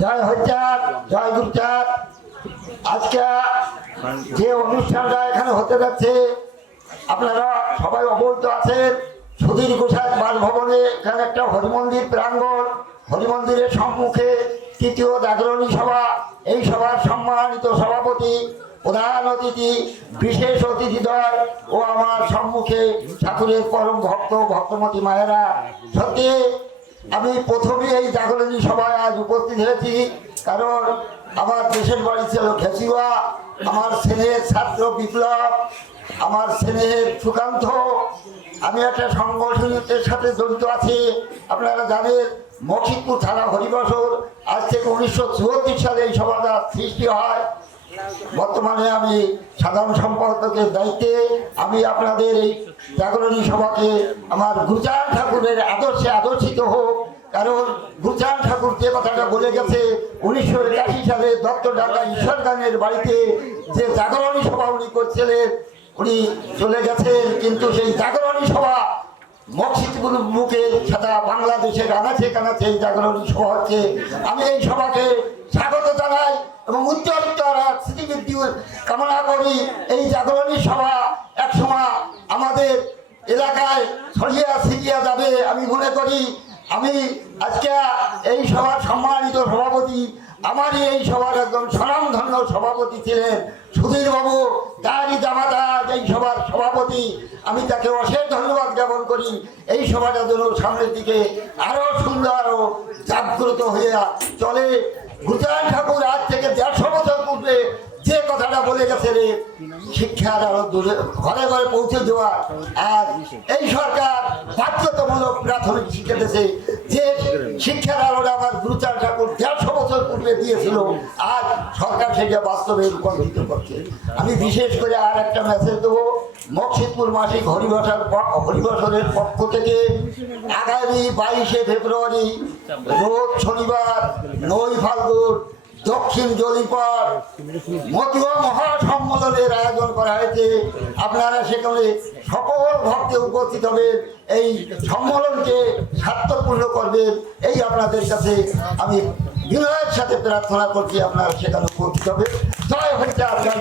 জয় হরিচাঁদ জয় গুরুচাঁদ আজকে যে অনুষ্ঠানটা এখানে হতে যাচ্ছে, আপনারা সবাই অবহিত আছেন সুধীর ঘোষাল বাসভবনে। এখানে একটা হরিমন্দির প্রাঙ্গণ, হরিমন্দিরের সম্মুখে তৃতীয় জাগরণী সভা। এই সভার সম্মানিত সভাপতি, প্রধান অতিথি, বিশেষ অতিথিদ্বয় ও আমার সম্মুখে ঠাকুরের পরম ভক্ত, ভক্তমতী মায়েরা। সত্যি আমি প্রথমে এই জাগরণী সভায় আজ উপস্থিত হয়েছি, কারণ আমার দেশের বাড়ি ছিল ঘেসিওয়া আমার স্নেহের ছাত্র বিপ্লব, আমার স্নেহের সুকান্ত। আমি একটা সংগঠনের সাথে জড়িত আছি, আপনারা জানেন মক্ষিতপুর থানা হরিবসর, আজ থেকে উনিশশো চুয়াত্তর সালে এই সভাটা সৃষ্টি হয়। বর্তমানে আমি সাধারণ সম্পাদকের দায়িত্বে আমি আপনাদের এই জাগরণী সভাকে আমার গুরুচান ঠাকুরের আদর্শে আদর্শিত হোক। কারণ গুরুচান ঠাকুর যে কথাটা বলে গেছে, উনিশশো একাশি সালে দত্ত ঢাকা ঈশ্বর গানের বাড়িতে যে জাগরণী সভা উনি করছিলেন, উনি চলে গেছেন। কিন্তু সেই জাগরণী সভা মকসিদপুর মুখে সেটা বাংলাদেশের আনাচে কানাচে জাগরণ সভাকে সভা আমি এই সভাকে স্বাগত জানাই এবং উত্তর কামনা করি। এই জাগরণী সভা একসময় আমাদের এলাকায় ছড়িয়ে ছিটিয়ে যাবে। আমি মনে করি, আমি আজকে এই সভার আমারই এই সভার একজন স্বনামধন্য সভাপতি ছিলেন সুধীর বাবু তারই জামাতা এই সভার সভাপতি। আমি তাকে অশেষ ধন্যবাদ জ্ঞাপন করি। এই সভাটা যেন সামনের দিকে আরও সুন্দর ও জাগ্রত হয়ে চলে। গুজরাট ঠাকুর আজ থেকে দেড়শো বছর পূর্বে যে কথাটা বলে গেছে রে, শিক্ষার আরও দূরে, ঘরে ঘরে পৌঁছে দেওয়া। আর এই সরকার বাধ্যতামূলক প্রাথমিক শিক্ষা দিয়েছে। যে শিক্ষার পূর্বে দিয়েছিল। আর সরকার সেটা বাস্তবে রূপান্তরিত করছে। আমি বিশেষ করে আর একটা মেসেজ দেবো। মকসিদপুর মাসিক হরিবসর হরিবসরের পক্ষ থেকে আগামী বাইশে ফেব্রুয়ারি, রোজ শনিবার, নই ফাল্গুন, দক্ষিণ জলিপর মতুয়া মহাসম্মেলনের আয়োজন করা হয়েছে। আপনারা সেখানে সকল ভক্তে উপস্থিত হবে এই সম্মেলনকে সার্থকপূর্ণ করবেন। এই আপনাদের কাছে আমি বিনয়ের সাথে প্রার্থনা করছি আপনার সেখানে পৌঁছতে হবে। জয় হরিচার জয়